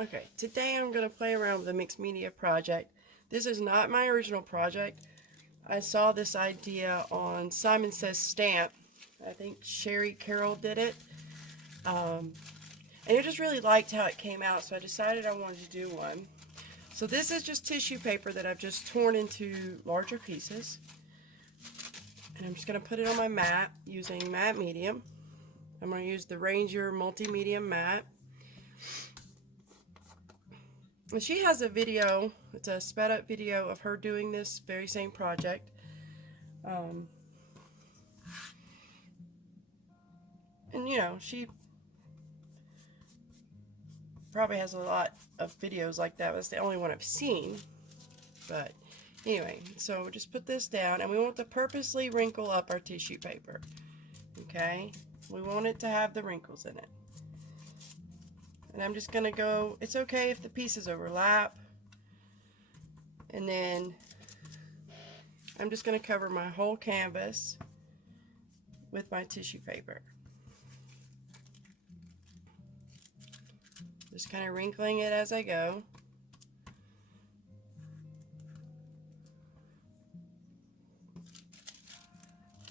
Okay, today I'm going to play around with the mixed media project. This is not my original project. I saw this idea on Simon Says Stamp. I think Sherry Carroll did it. And I just really liked how it came out, so I decided I wanted to do one. So this is just tissue paper that I've just torn into larger pieces. And I'm just going to put it on my mat using matte medium. I'm going to use the Ranger Multi-Medium Matte. And she has a video, it's a sped up video of her doing this very same project. And you know, she probably has a lot of videos like that. That's the only one I've seen. But anyway, so just put this down, and we want to purposely wrinkle up our tissue paper. Okay? We want it to have the wrinkles in it. And I'm just going to go, it's okay if the pieces overlap. And then I'm just going to cover my whole canvas with my tissue paper. Just kind of wrinkling it as I go.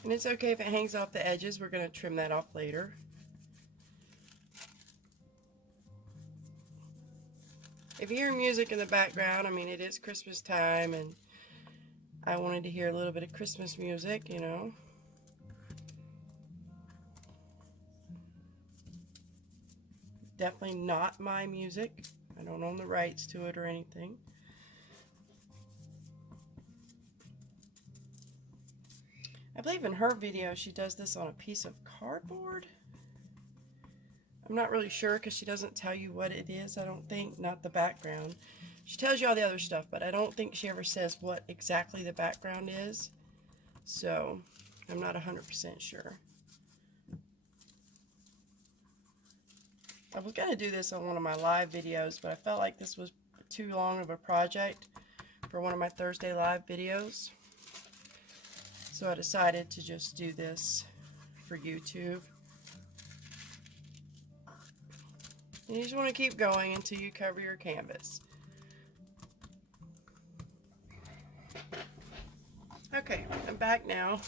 And it's okay if it hangs off the edges. We're going to trim that off later. If you hear music in the background, I mean, it is Christmas time, and I wanted to hear a little bit of Christmas music, you know. Definitely not my music. I don't own the rights to it or anything. I believe in her video she does this on a piece of cardboard. I'm not really sure because she doesn't tell you what it is, I don't think, not the background. She tells you all the other stuff, but I don't think she ever says what exactly the background is. So, I'm not 100% sure. I was going to do this on one of my live videos, but I felt like this was too long of a project for one of my Thursday live videos. So I decided to just do this for YouTube. And you just want to keep going until you cover your canvas. Okay, I'm back now.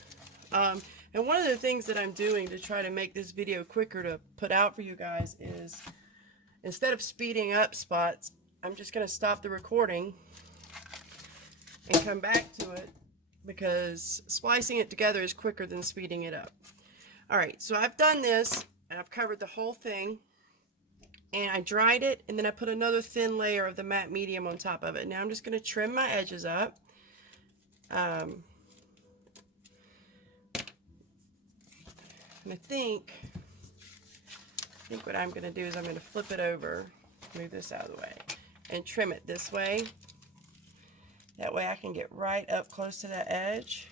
And one of the things that I'm doing to try to make this video quicker to put out for you guys is, instead of speeding up spots, I'm just going to stop the recording and come back to it, because splicing it together is quicker than speeding it up. Alright, so I've done this, and I've covered the whole thing. And I dried it, and then I put another thin layer of the matte medium on top of it. Now I'm just going to trim my edges up. And I think what I'm going to do is I'm going to flip it over, move this out of the way, and trim it this way. That way I can get right up close to that edge,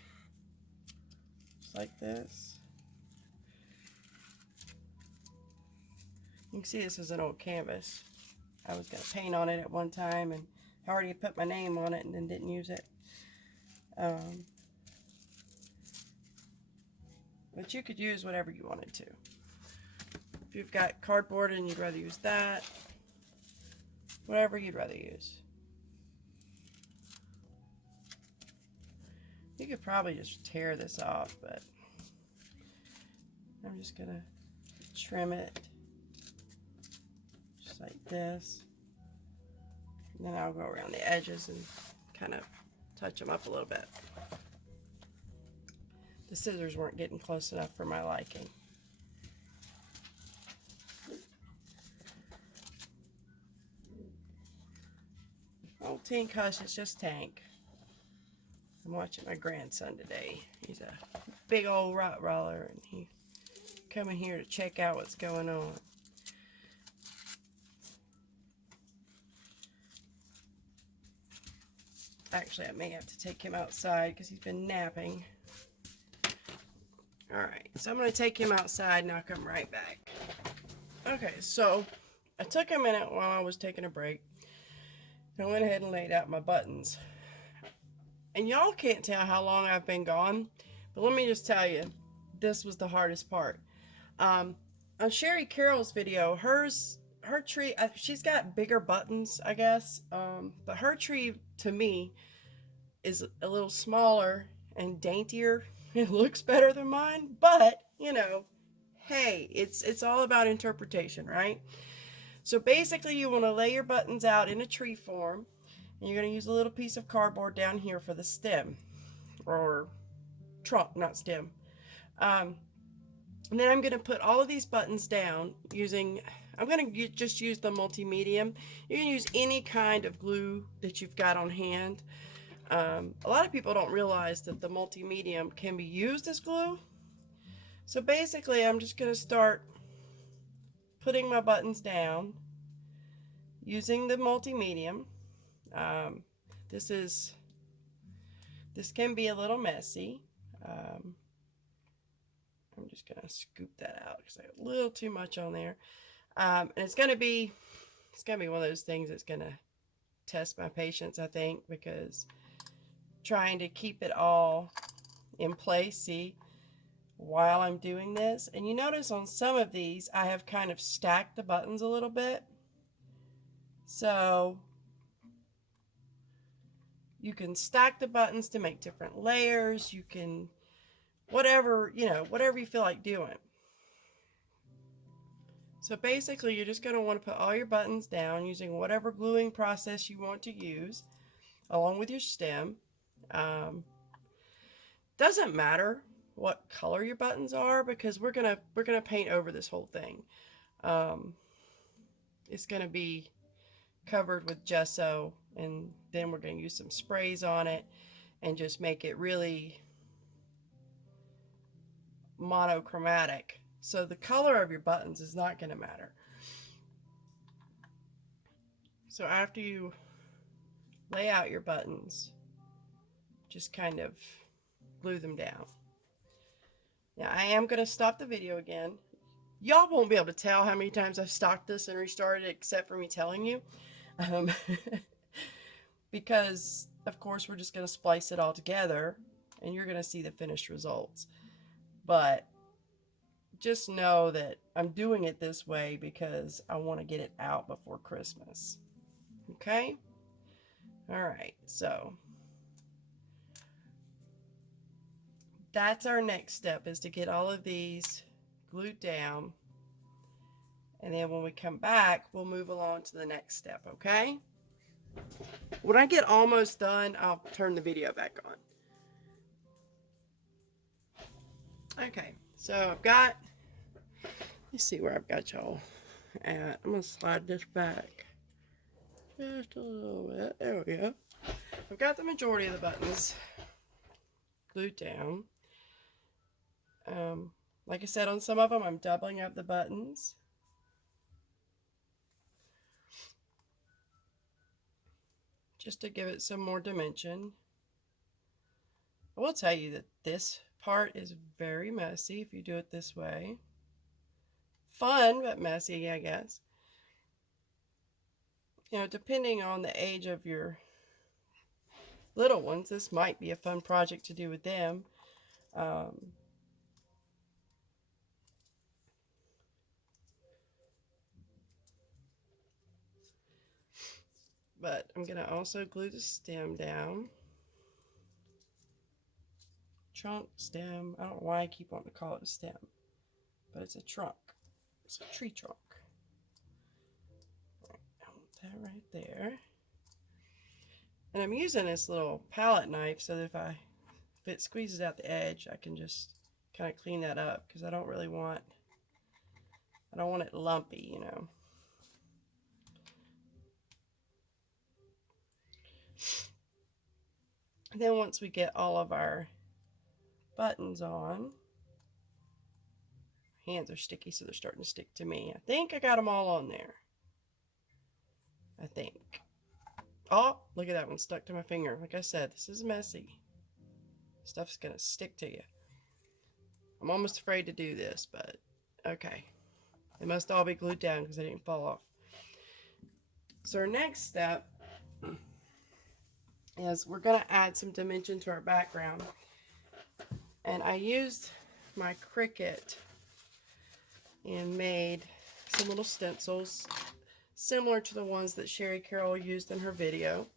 just like this. You can see this is an old canvas. I was going to paint on it at one time, and I already put my name on it and then didn't use it. But you could use whatever you wanted to. If you've got cardboard and you'd rather use that, whatever you'd rather use. You could probably just tear this off, but I'm just going to trim it. Like this, and then I'll go around the edges and kind of touch them up a little bit. The scissors weren't getting close enough for my liking. Oh, Tink, hush, it's just Tank. I'm watching my grandson today. He's a big old Rottweiler, and he's coming here to check out what's going on. Actually, I may have to take him outside because he's been napping. Alright, so I'm going to take him outside and I'll come right back. Okay, so I took a minute while I was taking a break. I went ahead and laid out my buttons. And y'all can't tell how long I've been gone, but let me just tell you, this was the hardest part. On Sherry Carroll's video, her her tree, she's got bigger buttons, I guess, but her tree, to me, is a little smaller and daintier. It looks better than mine, but, you know, hey, it's all about interpretation, right? So basically, you want to lay your buttons out in a tree form, and you're going to use a little piece of cardboard down here for the stem, or trunk, not stem. And then I'm going to put all of these buttons down using, I'm going to just use the multi-medium. You can use any kind of glue that you've got on hand. A lot of people don't realize that the multi-medium can be used as glue. So basically, I'm just going to start putting my buttons down using the multi-medium. This can be a little messy. I'm just going to scoop that out because I got a little too much on there. And it's going to be one of those things that's going to test my patience, I think, because trying to keep it all in place, see, while I'm doing this. And you notice on some of these, I have kind of stacked the buttons a little bit. So you can stack the buttons to make different layers. You can, whatever you feel like doing. So basically, you're just going to want to put all your buttons down using whatever gluing process you want to use, along with your stem. Doesn't matter what color your buttons are, because we're gonna paint over this whole thing. It's gonna be covered with gesso, and then we're gonna use some sprays on it and just make it really monochromatic. So the color of your buttons is not gonna matter. So after you lay out your buttons, just kind of glue them down. Now I am going to stop the video again. Y'all won't be able to tell how many times I've stopped this and restarted it, except for me telling you. Because, of course, we're just going to splice it all together, and you're going to see the finished results. But just know that I'm doing it this way because I want to get it out before Christmas. Okay? All right, so that's our next step, is to get all of these glued down, and then when we come back, we'll move along to the next step, okay? When I get almost done, I'll turn the video back on. Okay, so I've got, let's see where I've got y'all at. I'm going to slide this back just a little bit. There we go. I've got the majority of the buttons glued down. Like I said, on some of them, I'm doubling up the buttons. Just to give it some more dimension. I will tell you that this part is very messy if you do it this way. Fun, but messy, I guess. You know, depending on the age of your little ones, this might be a fun project to do with them. But I'm going to also glue the stem down. Trunk, stem. I don't know why I keep wanting to call it a stem, but it's a trunk. It's a tree trunk. I want that right there. And I'm using this little palette knife so that if it squeezes out the edge, I can just kind of clean that up, because I don't want it lumpy, you know. And then once we get all of our buttons on, hands are sticky, so they're starting to stick to me. I think I got them all on there. I think. Oh, look at that one stuck to my finger. Like I said, this is messy. Stuff's gonna stick to you. I'm almost afraid to do this, but okay. They must all be glued down because they didn't fall off. So our next step is we're going to add some dimension to our background. And I used my Cricut and made some little stencils. similar to the ones that Sherry Carroll used in her video.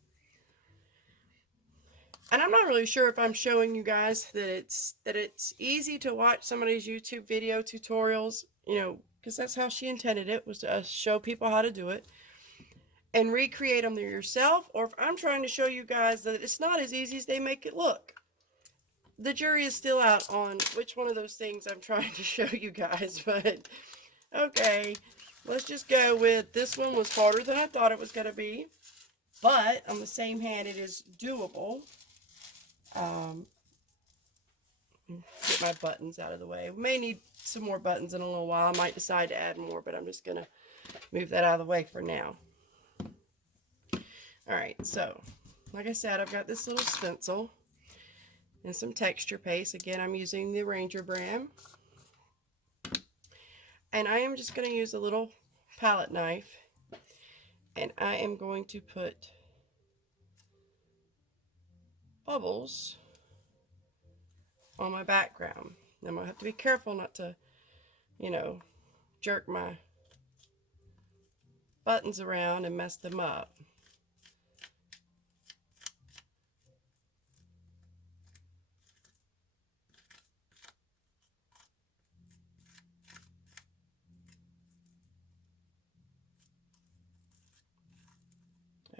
And I'm not really sure if I'm showing you guys that it's easy to watch somebody's YouTube video tutorials, you know, because that's how she intended it, was to show people how to do it and recreate them yourself, or if I'm trying to show you guys that it's not as easy as they make it look. The jury is still out on which one of those things I'm trying to show you guys, but okay, let's just go with this one was harder than I thought it was going to be, but on the same hand, it is doable. Get my buttons out of the way. We may need some more buttons in a little while. I might decide to add more, but I'm just going to move that out of the way for now. Alright, so, like I said, I've got this little stencil and some texture paste. Again, I'm using the Ranger brand. And I am just going to use a little palette knife, and I am going to put bubbles on my background. I'm going to have to be careful not to, you know, jerk my buttons around and mess them up.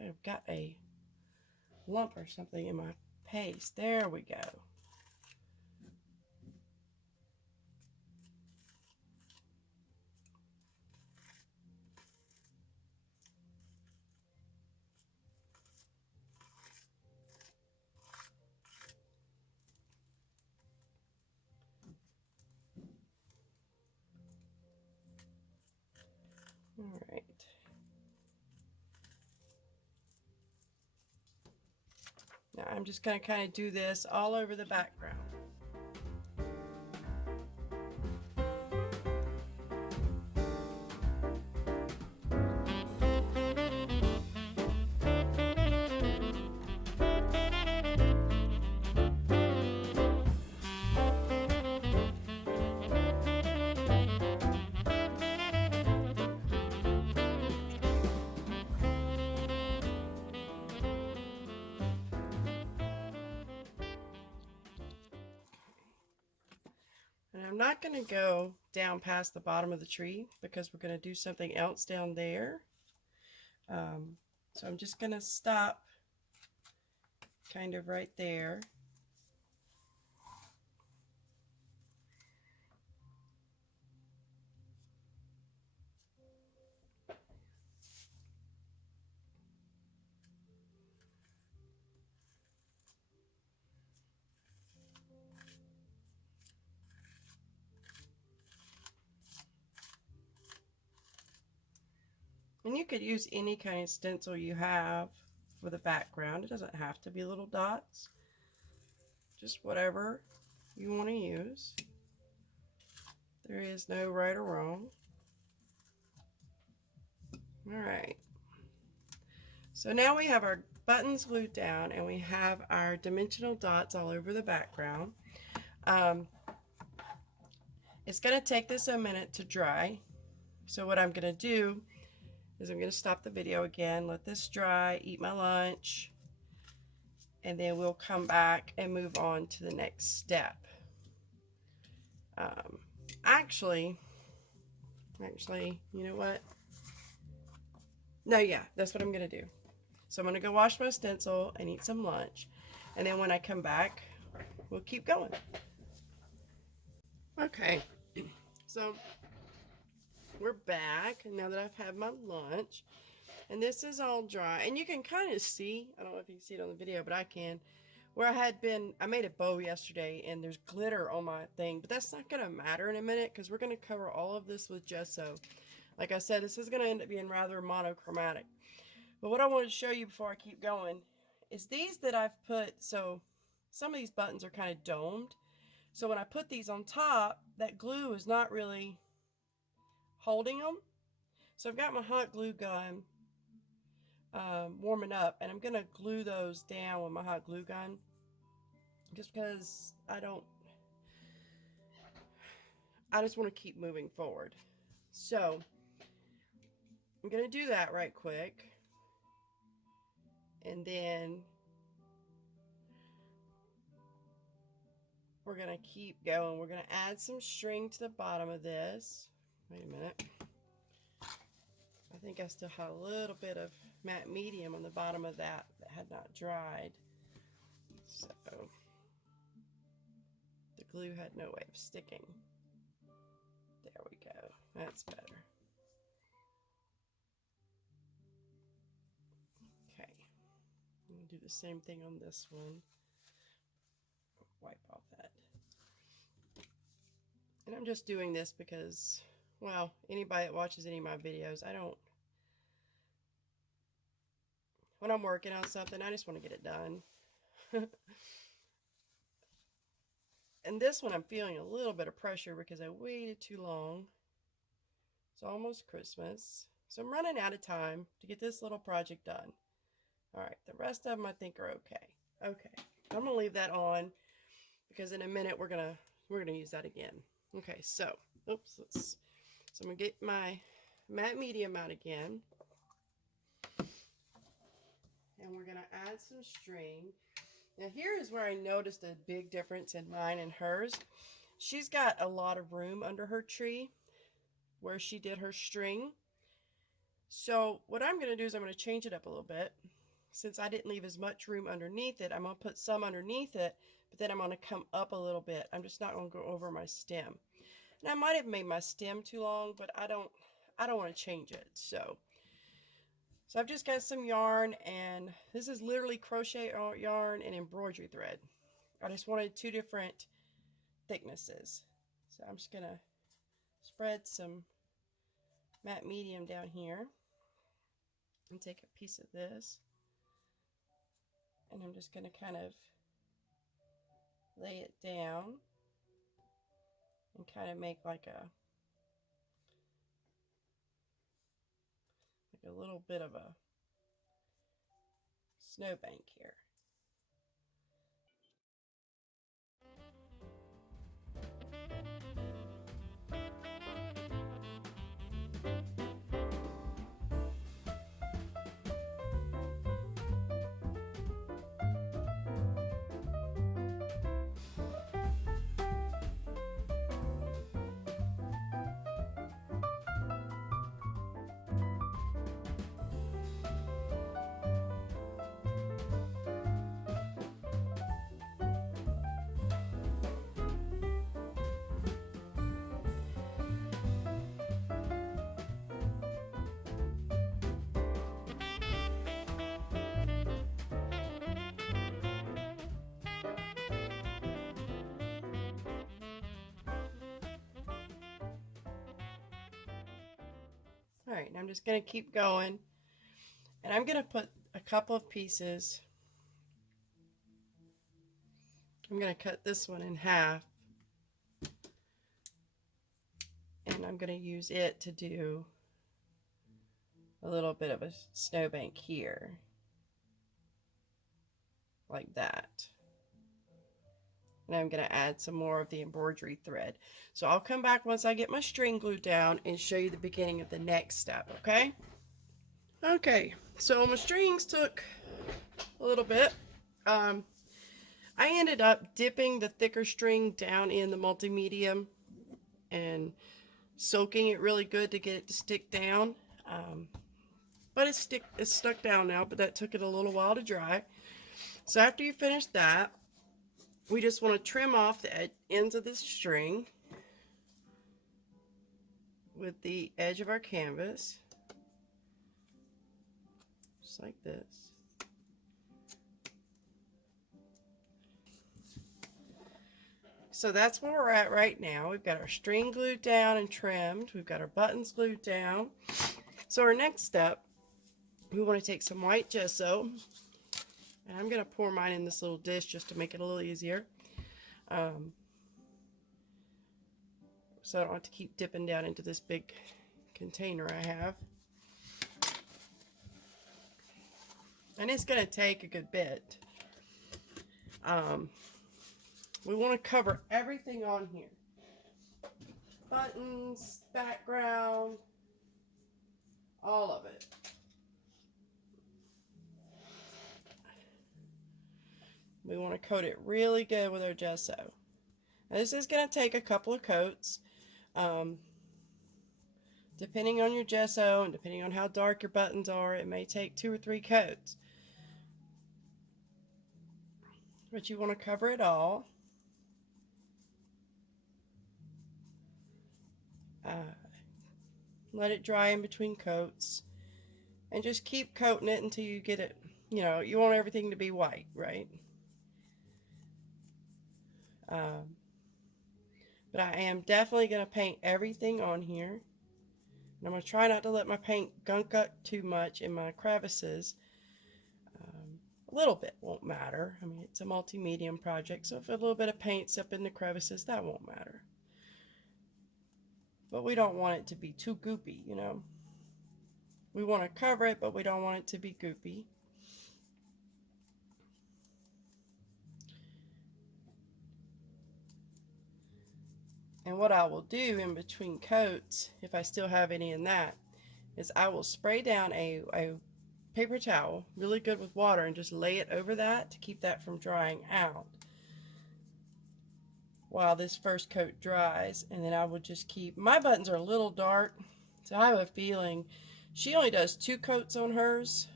I've got a lump or something in my paste. There we go. All right. Now I'm just going to kind of do this all over the background. And I'm not going to go down past the bottom of the tree because we're going to do something else down there. So I'm just going to stop kind of right there. And you could use any kind of stencil you have for the background. It doesn't have to be little dots. Just whatever you want to use. There is no right or wrong. Alright. So now we have our buttons glued down and we have our dimensional dots all over the background. It's going to take this a minute to dry. So what I'm going to do is I'm going to stop the video again, let this dry, eat my lunch, and then we'll come back and move on to the next step. Actually, you know what? No, yeah, that's what I'm going to do. So I'm going to go wash my stencil and eat some lunch, and then when I come back, we'll keep going. Okay, so we're back now that I've had my lunch, and this is all dry, and you can kind of see, I don't know if you can see it on the video, but I can, where I made a bow yesterday and there's glitter on my thing, but that's not going to matter in a minute because we're going to cover all of this with gesso. Like I said, this is going to end up being rather monochromatic. But what I want to show you before I keep going is these that I've put, so some of these buttons are kind of domed. So when I put these on top, that glue is not really holding them. So I've got my hot glue gun warming up, and I'm going to glue those down with my hot glue gun just because I just want to keep moving forward. So I'm going to do that right quick. And then we're going to keep going. We're going to add some string to the bottom of this. Wait a minute. I think I still had a little bit of matte medium on the bottom of that had not dried. So the glue had no way of sticking. There we go. That's better. Okay. I'm going to do the same thing on this one. Wipe off that. And I'm just doing this because, well, anybody that watches any of my videos, when I'm working on something, I just want to get it done. And this one I'm feeling a little bit of pressure because I waited too long. It's almost Christmas. So I'm running out of time to get this little project done. Alright, the rest of them I think are okay. Okay, I'm going to leave that on because in a minute we're gonna use that again. Okay, so, oops, so I'm going to get my matte medium out again. And we're going to add some string. Now here is where I noticed a big difference in mine and hers. She's got a lot of room under her tree where she did her string. So what I'm going to do is I'm going to change it up a little bit. Since I didn't leave as much room underneath it, I'm going to put some underneath it, but then I'm going to come up a little bit. I'm just not going to go over my stem. And I might have made my stem too long, but I don't want to change it. So I've just got some yarn, and this is literally crochet yarn and embroidery thread. I just wanted 2 different thicknesses. So I'm just going to spread some matte medium down here and take a piece of this. And I'm just going to kind of lay it down and kind of make like a little bit of a snowbank here. All right, now I'm just going to keep going, and I'm going to put a couple of pieces. I'm going to cut this one in half, and I'm going to use it to do a little bit of a snowbank here, like that. And I'm going to add some more of the embroidery thread. So I'll come back once I get my string glued down and show you the beginning of the next step, okay? Okay, so my strings took a little bit. I ended up dipping the thicker string down in the multi-medium and soaking it really good to get it to stick down. But it's stuck down now, but that took it a little while to dry. So after you finish that, we just want to trim off the ends of this string with the edge of our canvas, just like this. So that's where we're at right now. We've got our string glued down and trimmed. We've got our buttons glued down. So our next step, we want to take some white gesso, and I'm going to pour mine in this little dish just to make it a little easier. So I don't have to keep dipping down into this big container I have. And it's going to take a good bit. We want to cover everything on here. Buttons, background, all of it. We want to coat it really good with our gesso. Now, this is going to take a couple of coats. Depending on your gesso and depending on how dark your buttons are, it may take 2 or 3 coats. But you want to cover it all. Let it dry in between coats. And just keep coating it until you get it, you know, you want everything to be white, right? But I am definitely going to paint everything on here. And I'm going to try not to let my paint gunk up too much in my crevices. A little bit won't matter. I mean, it's a multi-medium project, so if a little bit of paint's up in the crevices, that won't matter. But we don't want it to be too goopy, you know. We want to cover it, but we don't want it to be goopy. And what I will do in between coats, if I still have any in that, is I will spray down a paper towel really good with water and just lay it over that to keep that from drying out while this first coat dries. And then I will just keep, my buttons are a little dark, so I have a feeling she only does 2 coats on hers,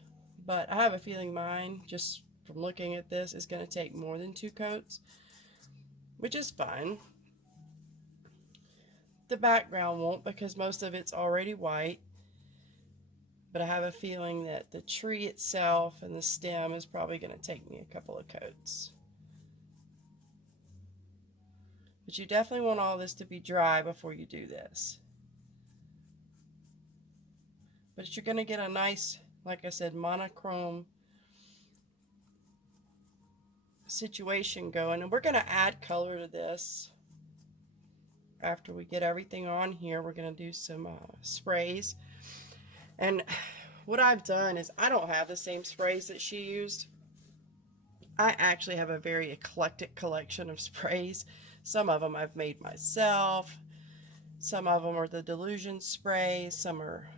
but I have a feeling mine, just from looking at this, is going to take more than 2 coats, which is fine. The background won't, because most of it's already white, but I have a feeling that the tree itself and the stem is probably going to take me a couple of coats. But you definitely want all this to be dry before you do this. But you're going to get a nice, like I said, monochrome situation going. And we're going to add color to this. After we get everything on here, we're going to do some sprays. And what I've done is, I don't have the same sprays that she used. I actually have a very eclectic collection of sprays. Some of them I've made myself. Some of them are the Delusion sprays. Some are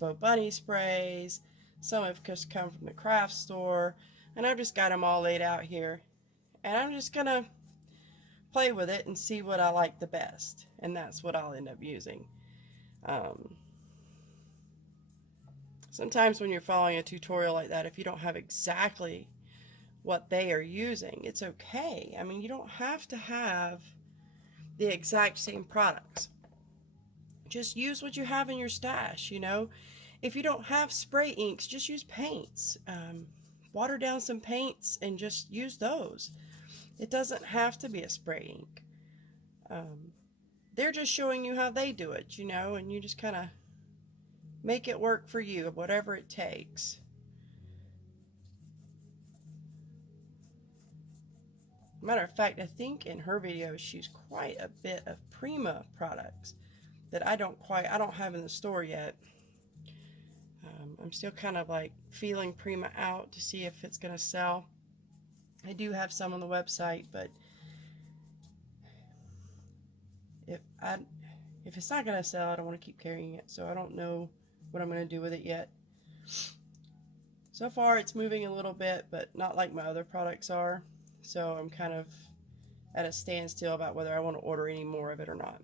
Bo Bunny sprays. Some have just come from the craft store. And I've just got them all laid out here. And I'm just going to play with it and see what I like the best. And that's what I'll end up using. Sometimes when you're following a tutorial like that, if you don't have exactly what they are using, it's okay. I mean, you don't have to have the exact same products. Just use what you have in your stash, you know. If you don't have spray inks, just use paints. Water down some paints and just use those. It doesn't have to be a spray ink. They're just showing you how they do it, you know, and you just kind of make it work for you, whatever it takes. Matter of fact, I think in her videos she used quite a bit of Prima products that I don't have in the store yet. I'm still kind of like feeling Prima out to see if it's going to sell. I do have some on the website, but if it's not going to sell, I don't want to keep carrying it, so I don't know what I'm going to do with it yet. So far it's moving a little bit, but not like my other products are, so I'm kind of at a standstill about whether I want to order any more of it or not.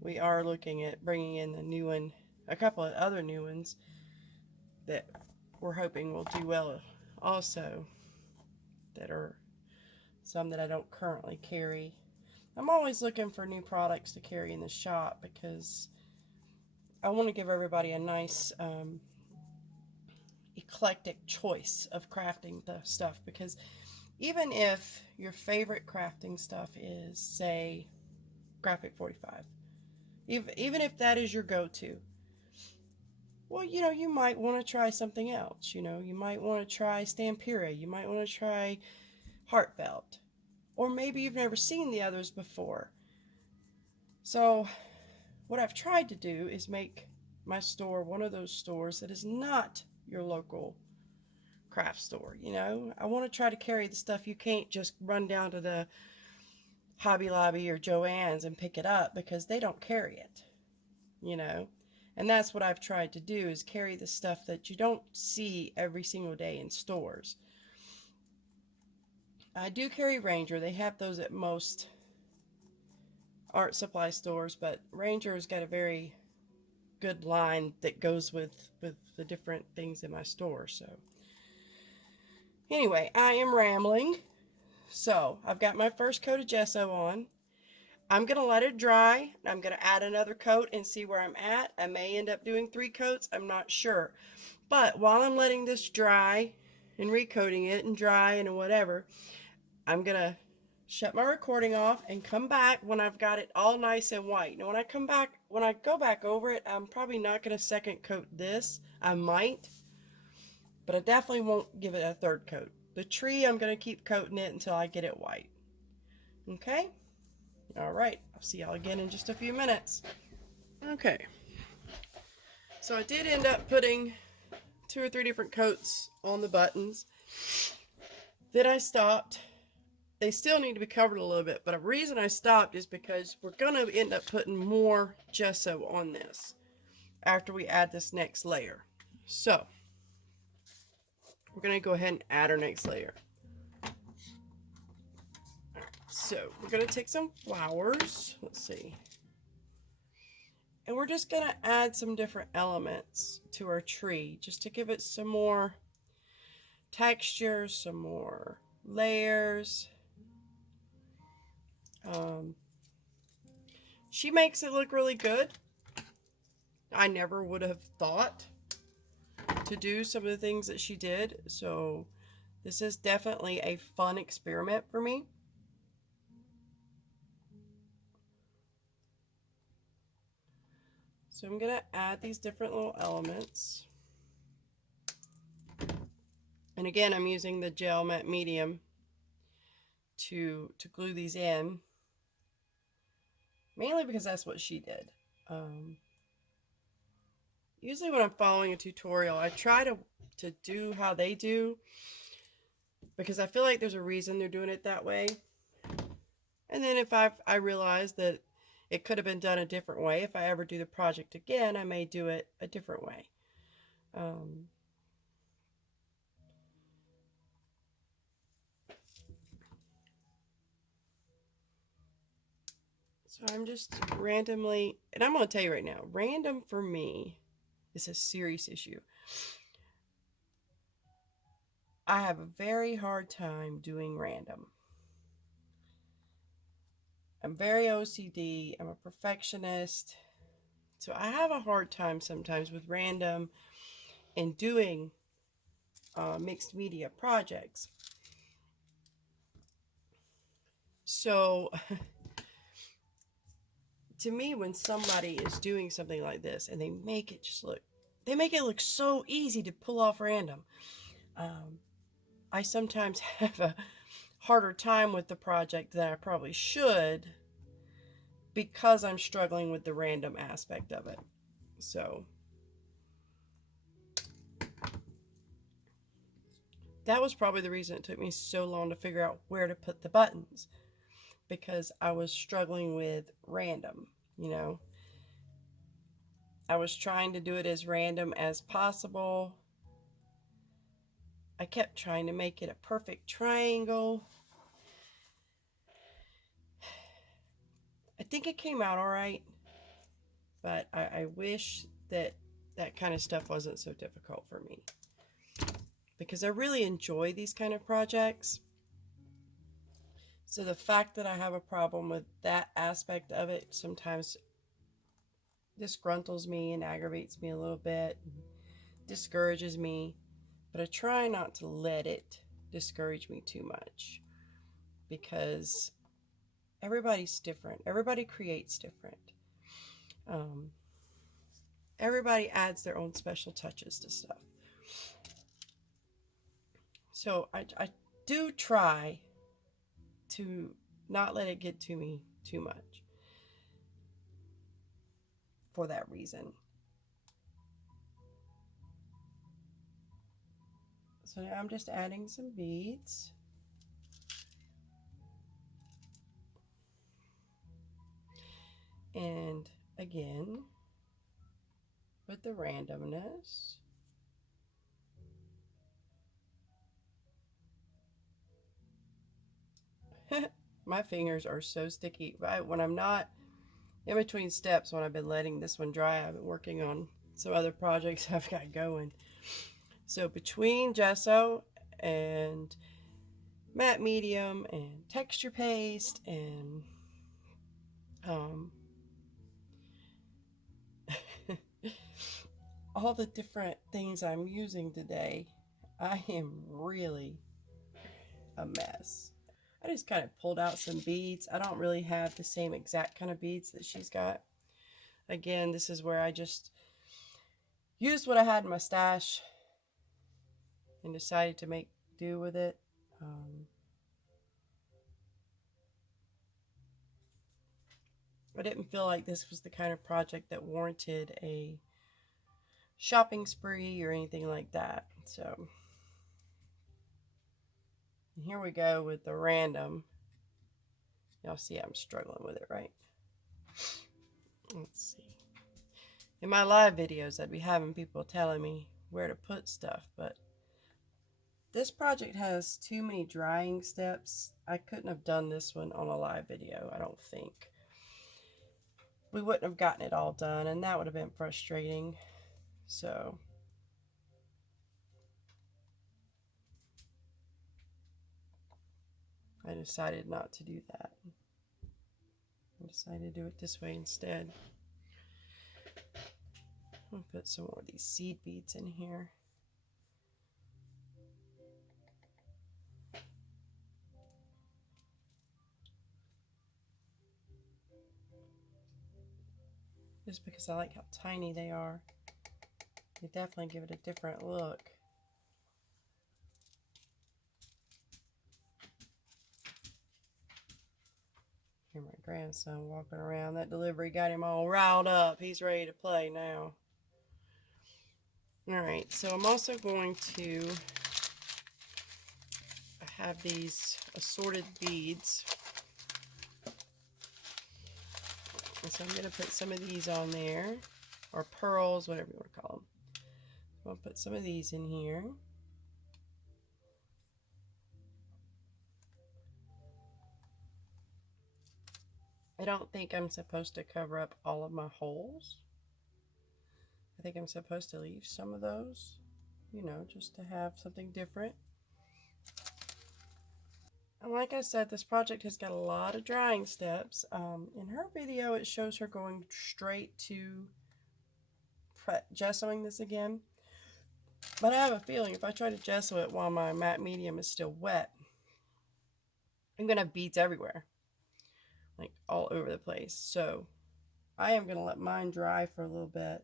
We are looking at bringing in the new one, a couple of other new ones that we're hoping will do well also, that are some that I don't currently carry. I'm always looking for new products to carry in the shop because I want to give everybody a nice eclectic choice of crafting the stuff, because even if your favorite crafting stuff is, say, Graphic 45, even if that is your go-to, well, you know, you might want to try something else. You know, you might want to try Stampura, you might want to try Heartfelt, or maybe you've never seen the others before. So what I've tried to do is make my store one of those stores that is not your local craft store. You know, I want to try to carry the stuff you can't just run down to the Hobby Lobby or Joann's and pick it up because they don't carry it, you know. And that's what I've tried to do, is carry the stuff that you don't see every single day in stores. I do carry Ranger. They have those at most art supply stores, but Ranger's got a very good line that goes with the different things in my store. So anyway, I am rambling. So I've got my first coat of gesso on. I'm going to let it dry. I'm going to add another coat and see where I'm at. I may end up doing 3 coats. I'm not sure. But while I'm letting this dry and recoating it and dry and whatever, I'm going to shut my recording off and come back when I've got it all nice and white. Now when I go back over it, I'm probably not going to second coat this. I might, but I definitely won't give it a third coat. The tree, I'm going to keep coating it until I get it white. Okay? All right, I'll see y'all again in just a few minutes. Okay, so I did end up putting 2 or 3 different coats on the buttons. Then I stopped. They still need to be covered a little bit, but the reason I stopped is because we're going to end up putting more gesso on this after we add this next layer. So we're going to go ahead and add our next layer. So we're going to take some flowers, let's see, and we're just going to add some different elements to our tree just to give it some more texture, some more layers. She makes it look really good. I never would have thought to do some of the things that she did, so this is definitely a fun experiment for me. So I'm going to add these different little elements. And again, I'm using the gel matte medium to glue these in. Mainly because that's what she did. Usually when I'm following a tutorial, I try to do how they do, because I feel like there's a reason they're doing it that way. And then if I realize that it could have been done a different way, if I ever do the project again, I may do it a different way. So I'm just randomly, and I'm going to tell you right now, random for me is a serious issue. I have a very hard time doing random. I'm very OCD. I'm a perfectionist. So I have a hard time sometimes with random and doing mixed media projects. So to me, when somebody is doing something like this and they make it look so easy to pull off random. I sometimes have a harder time with the project than I probably should, because I'm struggling with the random aspect of it. So that was probably the reason it took me so long to figure out where to put the buttons, because I was struggling with random, you know. I was trying to do it as random as possible. I kept trying to make it a perfect triangle. I think it came out all right, but I wish that that kind of stuff wasn't so difficult for me, because I really enjoy these kind of projects. So the fact that I have a problem with that aspect of it sometimes disgruntles me and aggravates me a little bit, discourages me, but I try not to let it discourage me too much, because everybody's different. Everybody creates different. Everybody adds their own special touches to stuff. So I do try to not let it get to me too much for that reason. So now I'm just adding some beads. And again, with the randomness. My fingers are so sticky. When I'm not in between steps, when I've been letting this one dry, I've been working on some other projects I've got going. So between gesso and matte medium and texture paste and all the different things I'm using today, I am really a mess. I just kind of pulled out some beads. I don't really have the same exact kind of beads that she's got. Again, this is where I just used what I had in my stash and decided to make do with it. I didn't feel like this was the kind of project that warranted a shopping spree or anything like that. So here we go with the random. Y'all see I'm struggling with it, right? Let's see. In my live videos, I'd be having people telling me where to put stuff, but this project has too many drying steps. I couldn't have done this one on a live video, I don't think. We wouldn't have gotten it all done, and that would have been frustrating. So I decided not to do that. I decided to do it this way instead. I'm going to put some more of these seed beads in here. Just because I like how tiny they are. They definitely give it a different look. Hear my grandson walking around. That delivery got him all riled up. He's ready to play now. Alright, so I'm also going to have these assorted beads. And so I'm going to put some of these on there, or pearls, whatever you want to call them. So I'll put some of these in here. I don't think I'm supposed to cover up all of my holes. I think I'm supposed to leave some of those, you know, just to have something different. And like I said, this project has got a lot of drying steps. In her video, it shows her going straight to gessoing this again. But I have a feeling if I try to gesso it while my matte medium is still wet, I'm going to have beads everywhere, like all over the place. So I am going to let mine dry for a little bit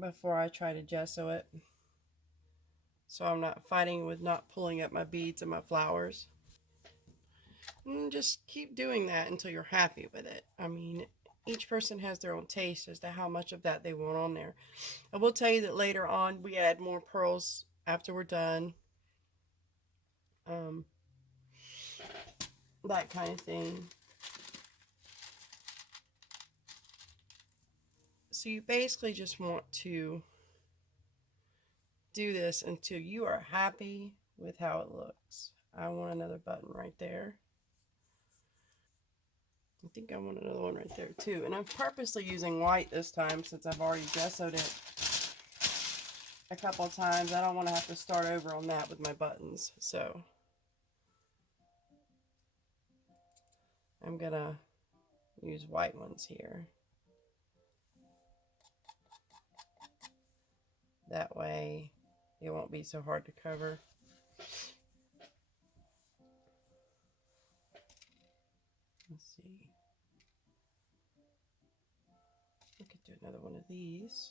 before I try to gesso it, so I'm not fighting with not pulling up my beads and my flowers. And just keep doing that until you're happy with it. I mean, each person has their own taste as to how much of that they want on there. I will tell you that later on we add more pearls after we're done. That kind of thing. So you basically just want to do this until you are happy with how it looks. I want another button right there. I think I want another one right there too. And I'm purposely using white this time since I've already gessoed it a couple of times. I don't want to have to start over on that with my buttons. So I'm gonna use white ones here. That way it won't be so hard to cover. Let's see. We could do another one of these.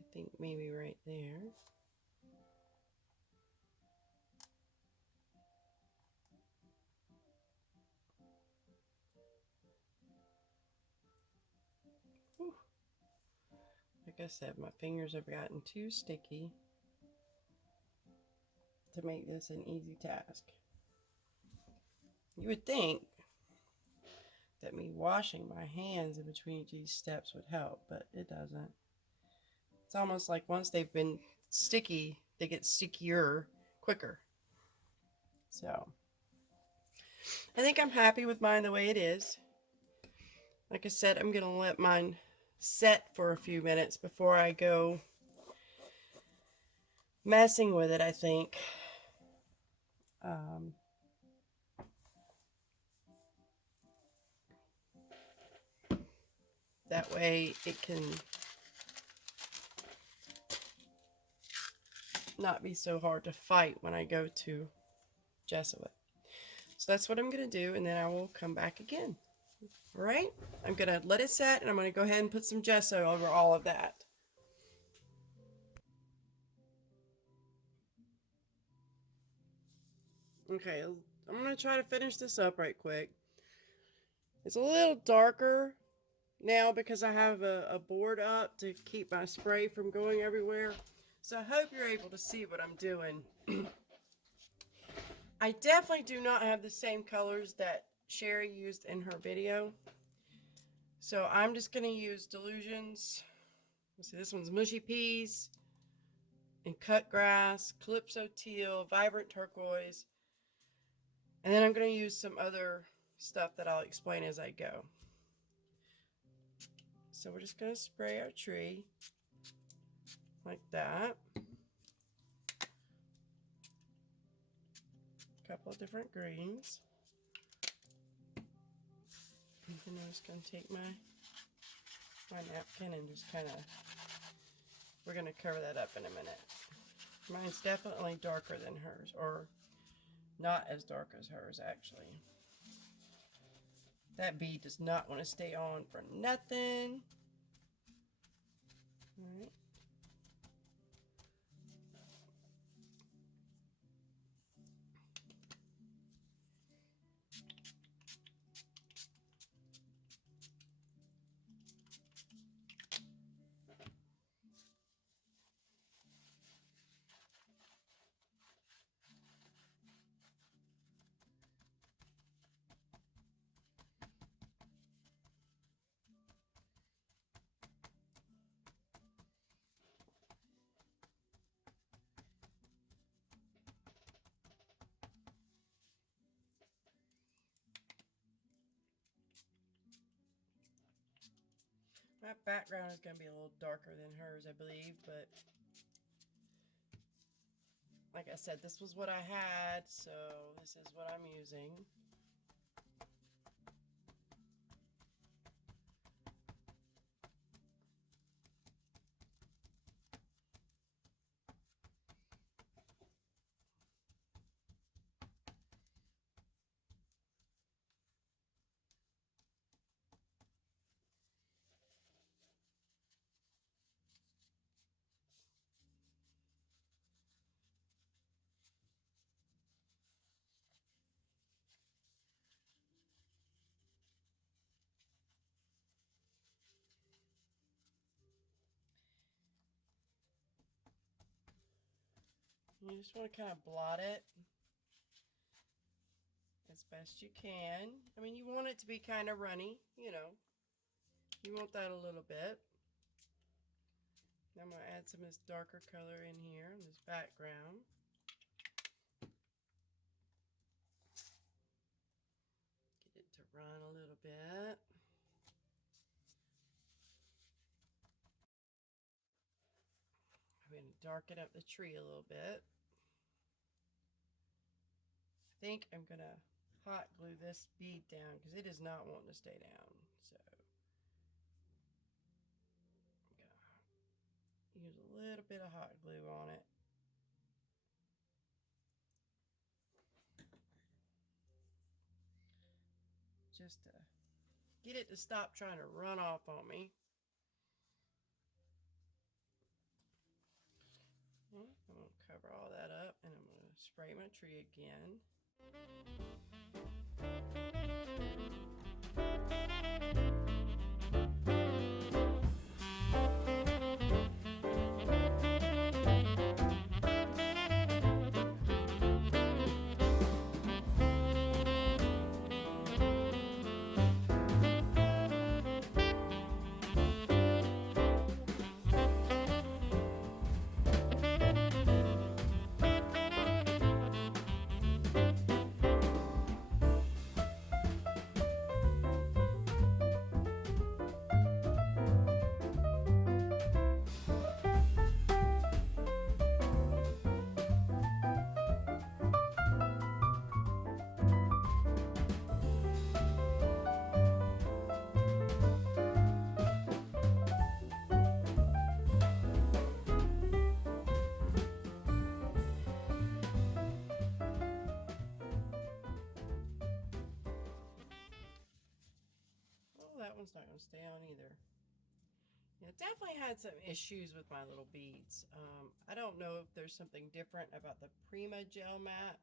I think maybe right there. Whew. Like I said, my fingers have gotten too sticky to make this an easy task. You would think that me washing my hands in between these steps would help, but it doesn't. It's almost like once they've been sticky, they get stickier quicker. So I think I'm happy with mine the way it is. Like I said, I'm going to let mine set for a few minutes before I go messing with it, I think. That way it can not be so hard to fight when I go to gesso it. So that's what I'm going to do, and then I will come back again. All right? I'm going to let it set, and I'm going to go ahead and put some gesso over all of that. Okay, I'm going to try to finish this up right quick. It's a little darker now because I have a board up to keep my spray from going everywhere. So I hope you're able to see what I'm doing. I definitely do not have the same colors that Sherry used in her video. So I'm just going to use Delusions. Let's see, this one's Mushy Peas and Cut Grass, Calypso Teal, Vibrant Turquoise. And then I'm going to use some other stuff that I'll explain as I go. So we're just going to spray our tree like that. A couple of different greens. And then I'm just going to take my napkin and just kind of, we're going to cover that up in a minute. Mine's definitely darker than hers, or not as dark as hers actually. That bead does not want to stay on for nothing. All right. My background is going to be a little darker than hers, I believe, but like I said, this was what I had, so this is what I'm using. You just want to kind of blot it as best you can. I mean, you want it to be kind of runny, you know. You want that a little bit. I'm going to add some of this darker color in here in this background. Get it to run a little bit. I'm going to darken up the tree a little bit. I think I'm going to hot glue this bead down because it is not wanting to stay down. So I'm going to use a little bit of hot glue on it. Just to get it to stop trying to run off on me. I'm going to cover all that up and I'm going to spray my tree again. that one's not going to stay on either. Yeah, definitely had some issues with my little beads. I don't know if there's something different about the Prima gel mat.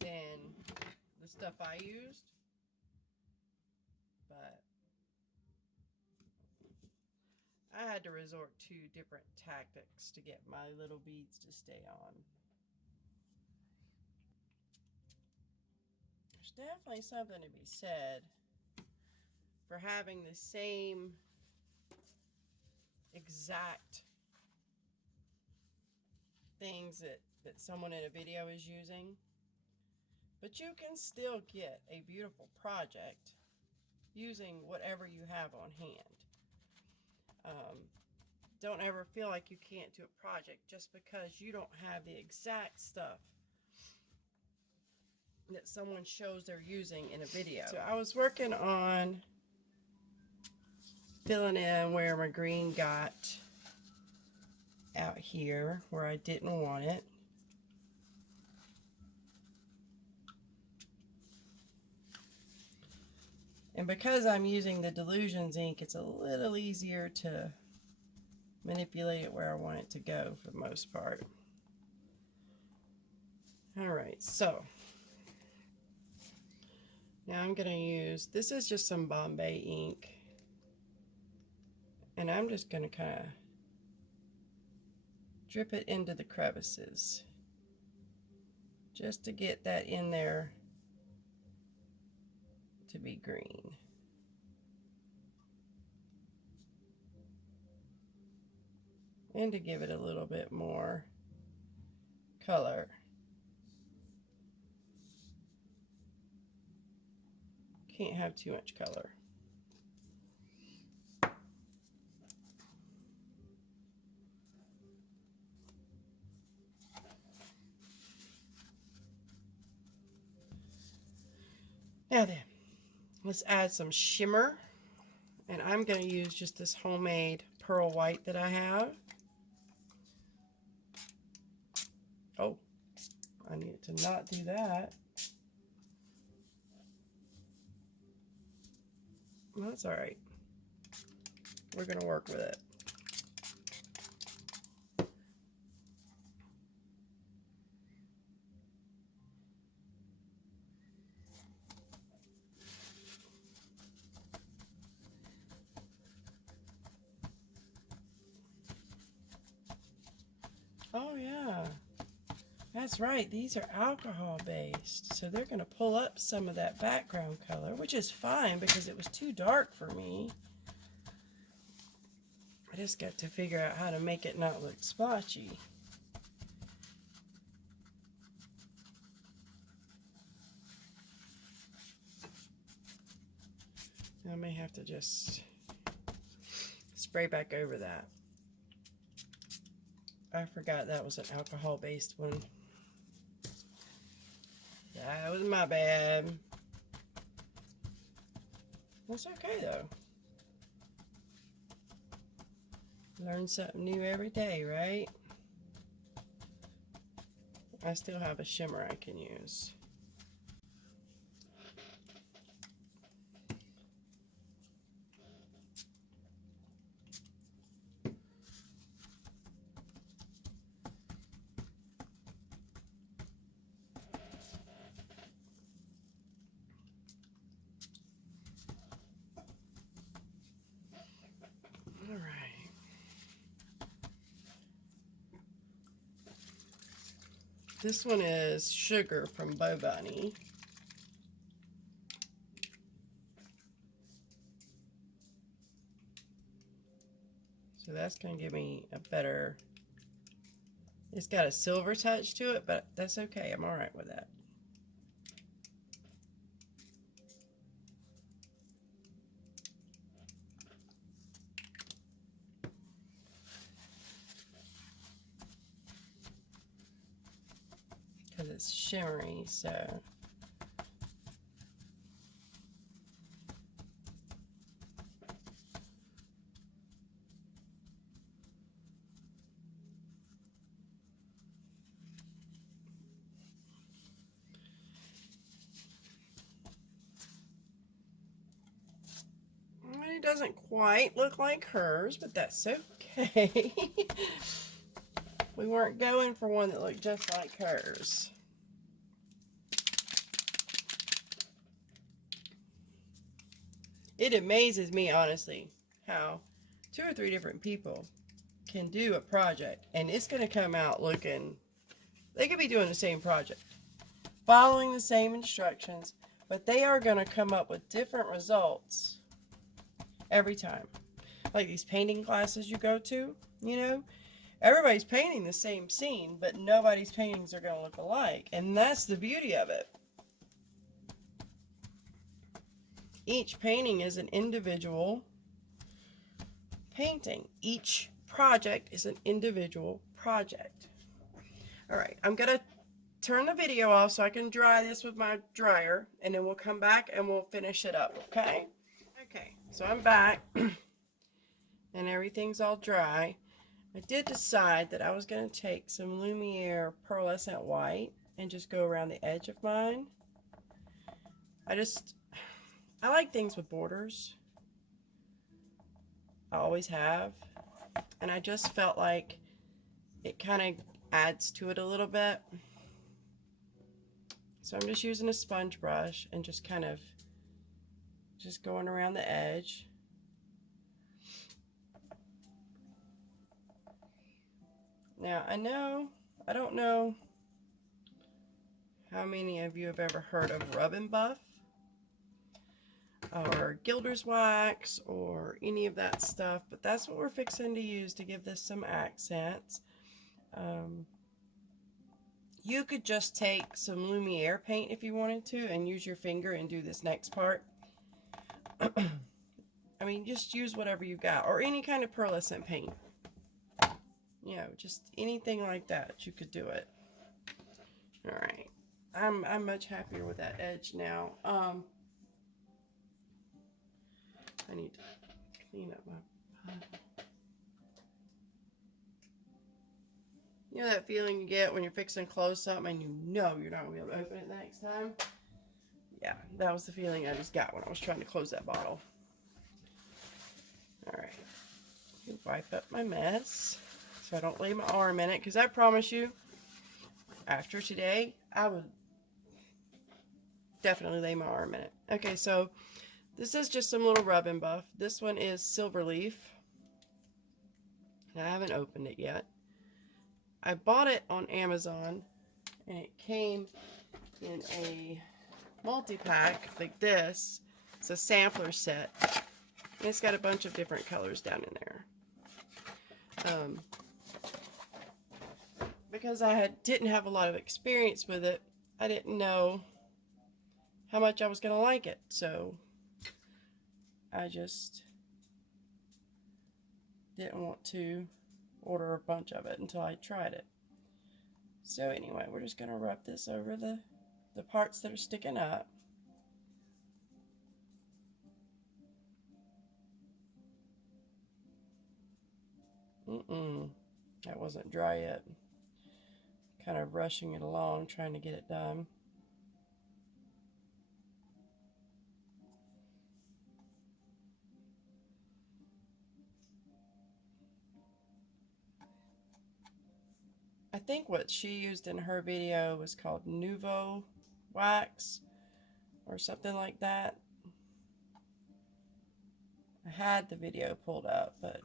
Than the stuff I used, but I had to resort to different tactics to get my little beads to stay on. There's definitely something to be said for having the same exact things that someone in a video is using, but you can still get a beautiful project using whatever you have on hand. Don't ever feel like you can't do a project just because you don't have the exact stuff that someone shows they're using in a video. So I was working on filling in where my green got out here where I didn't want it. And because I'm using the Delusions ink, it's a little easier to manipulate it where I want it to go for the most part. Alright, so now I'm going to use, this is just some Bombay ink, and I'm just going to kind of drip it into the crevices just to get that in there to be green. And to give it a little bit more color. Can't have too much color. Now then, let's add some shimmer. And I'm going to use just this homemade pearl white that I have. Oh, I need to not do that. Well, that's all right. We're going to work with it. Oh yeah, that's right. These are alcohol based, so they're going to pull up some of that background color, which is fine because it was too dark for me. I just got to figure out how to make it not look splotchy. I may have to just spray back over that. I forgot that was an alcohol-based one. That was my bad. That's okay though. Learn something new every day, right? I still have a shimmer I can use. All right. This one is Sugar from Bo Bunny. So that's going to give me a better, it's got a silver touch to it, but that's okay. I'm all right with that. Because it's shimmery, so. It doesn't quite look like hers, but that's okay. We weren't going for one that looked just like hers. It amazes me, honestly, how 2 or 3 different people can do a project, and it's going to come out looking, they could be doing the same project, following the same instructions, but they are going to come up with different results every time. Like these painting classes you go to, you know, everybody's painting the same scene, but nobody's paintings are going to look alike, and that's the beauty of it. Each painting is an individual painting. Each project is an individual project. All right, I'm going to turn the video off so I can dry this with my dryer, and then we'll come back and we'll finish it up, okay? Okay, so I'm back, and everything's all dry. I did decide that I was going to take some Lumiere pearlescent white and just go around the edge of mine. I like things with borders. I always have. And I just felt like it kind of adds to it a little bit. So I'm just using a sponge brush and just kind of just going around the edge. Now I don't know how many of you have ever heard of rub and buff or gilder's wax or any of that stuff, but that's what we're fixing to use to give this some accents. You could just take some Lumiere paint if you wanted to and use your finger and do this next part. I mean, just use whatever you got, or any kind of pearlescent paint. You know, just anything like that, you could do it. All right, I'm much happier with that edge now. I need to clean up my pot. You know that feeling you get when you're fixing to close something and you know you're not going to be able to open it the next time? Yeah, that was the feeling I just got when I was trying to close that bottle. Alright, wipe up my mess so I don't lay my arm in it, because I promise you, after today, I would definitely lay my arm in it. Okay, so this is just some little rub and buff. This one is Silverleaf. I haven't opened it yet. I bought it on Amazon, and it came in a multi-pack like this. It's a sampler set, and it's got a bunch of different colors down in there. Because I didn't have a lot of experience with it, I didn't know how much I was going to like it, so I just didn't want to order a bunch of it until I tried it. So anyway, we're just going to rub this over the parts that are sticking up. That wasn't dry yet. Kind of rushing it along, trying to get it done. I think what she used in her video was called Nouveau Wax or something like that. I had the video pulled up, but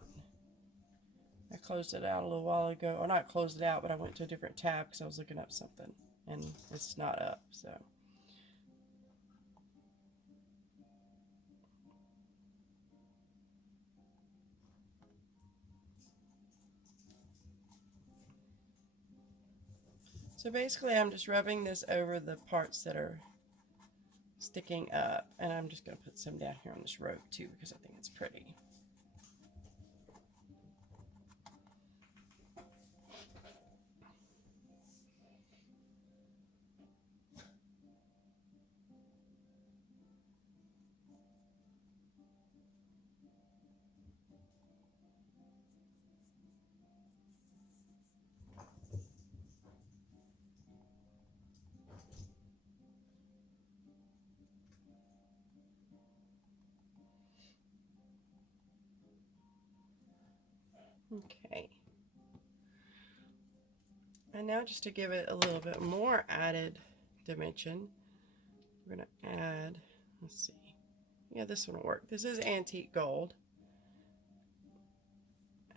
I closed it out a little while ago. Or not closed it out, but I went to a different tab because I was looking up something, and it's not up, so. So basically I'm just rubbing this over the parts that are sticking up, and I'm just going to put some down here on this rope too because I think it's pretty. Okay. And now just to give it a little bit more added dimension, we're going to add, let's see. Yeah, this one will work. This is antique gold.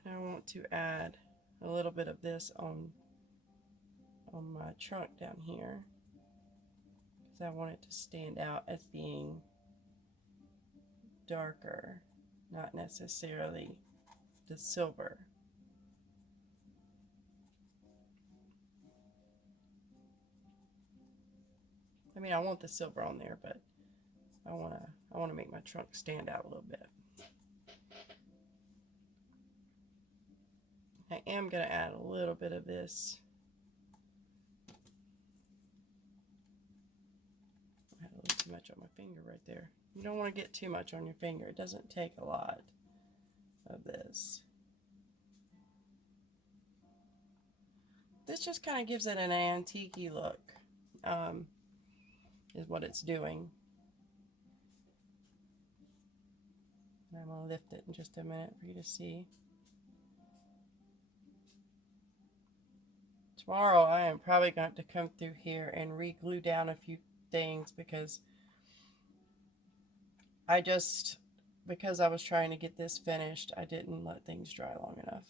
And I want to add a little bit of this on my trunk down here, because I want it to stand out as being darker, not necessarily the silver. I mean, I want the silver on there, but I want to make my trunk stand out a little bit. I am going to add a little bit of this. I had a little too much on my finger right there. You don't want to get too much on your finger. It doesn't take a lot of this. This just kind of gives it an antique-y look, is what it's doing. I'm going to lift it in just a minute for you to see. Tomorrow I am probably going to come through here and re-glue down a few things, because because I was trying to get this finished, I didn't let things dry long enough.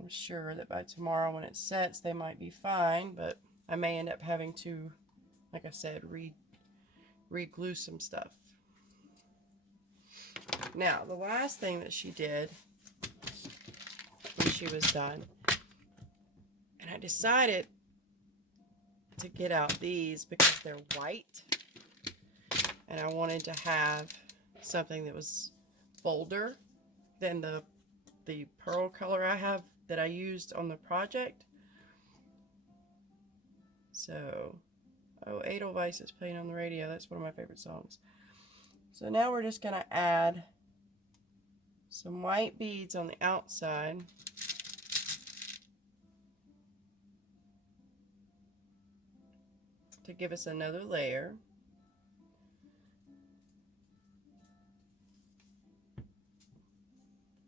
I'm sure that by tomorrow when it sets they might be fine, but I may end up having to, like I said, re-glue some stuff. Now, the last thing that she did when she was done, and I decided to get out these because they're white, and I wanted to have something that was bolder than the pearl color I have that I used on the project. So, oh, Edelweiss is playing on the radio. That's one of my favorite songs. So now we're just going to add some white beads on the outside. To give us another layer.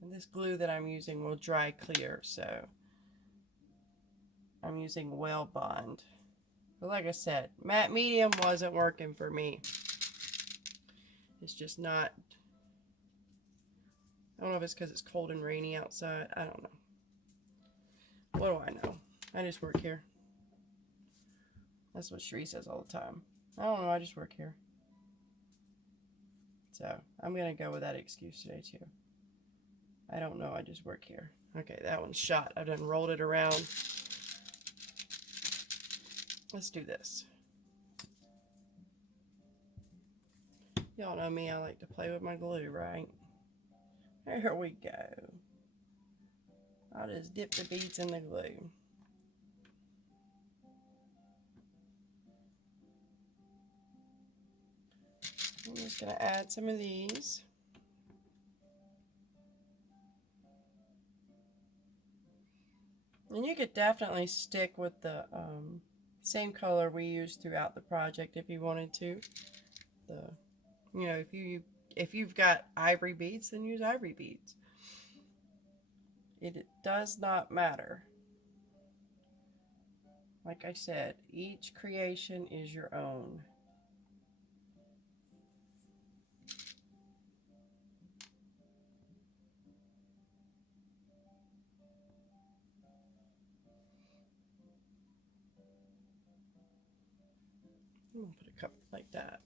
And this glue that I'm using will dry clear, so I'm using Well Bond. But like I said, matte medium wasn't working for me. It's just not. I don't know if it's because it's cold and rainy outside. I don't know. What do I know? I just work here. That's what Sheree says all the time. I don't know, I just work here. So, I'm going to go with that excuse today, too. I don't know, I just work here. Okay, that one's shot. I've done rolled it around. Let's do this. Y'all know me, I like to play with my glue, right? There we go. I'll just dip the beads in the glue. I'm just going to add some of these. And you could definitely stick with the same color we used throughout the project if you wanted to. You know, if you've got ivory beads, then use ivory beads. It does not matter. Like I said, each creation is your own. I'm going to put a couple like that.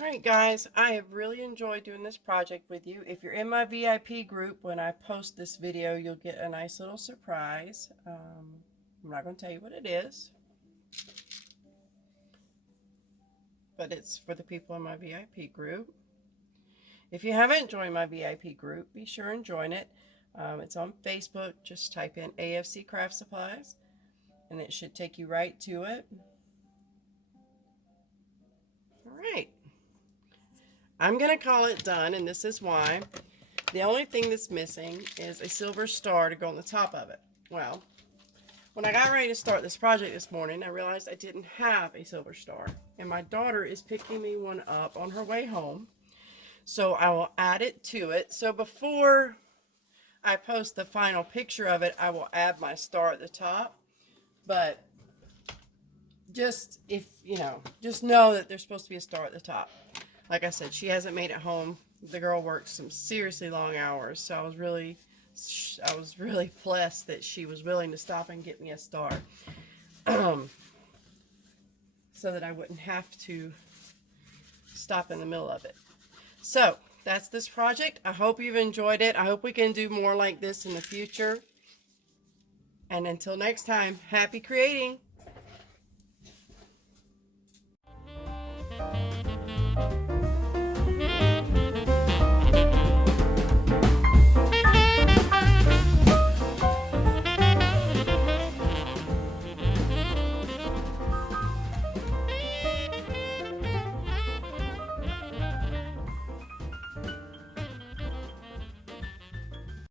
Alright guys, I have really enjoyed doing this project with you. If you're in my VIP group, when I post this video, you'll get a nice little surprise. I'm not going to tell you what it is, but it's for the people in my VIP group. If you haven't joined my VIP group, be sure and join it. It's on Facebook. Just type in AFC Craft Supplies, and it should take you right to it. Alright. I'm going to call it done, and this is why. The only thing that's missing is a silver star to go on the top of it. Well, when I got ready to start this project this morning, I realized I didn't have a silver star. and my daughter is picking me one up on her way home. So I will add it to it. So before I post the final picture of it, I will add my star at the top. But just, if you know, just know that there's supposed to be a star at the top. Like I said, she hasn't made it home. The girl works some seriously long hours, so I was really blessed that she was willing to stop and get me a star, so that I wouldn't have to stop in the middle of it. So that's this project. I hope you've enjoyed it. I hope we can do more like this in the future. And until next time, happy creating!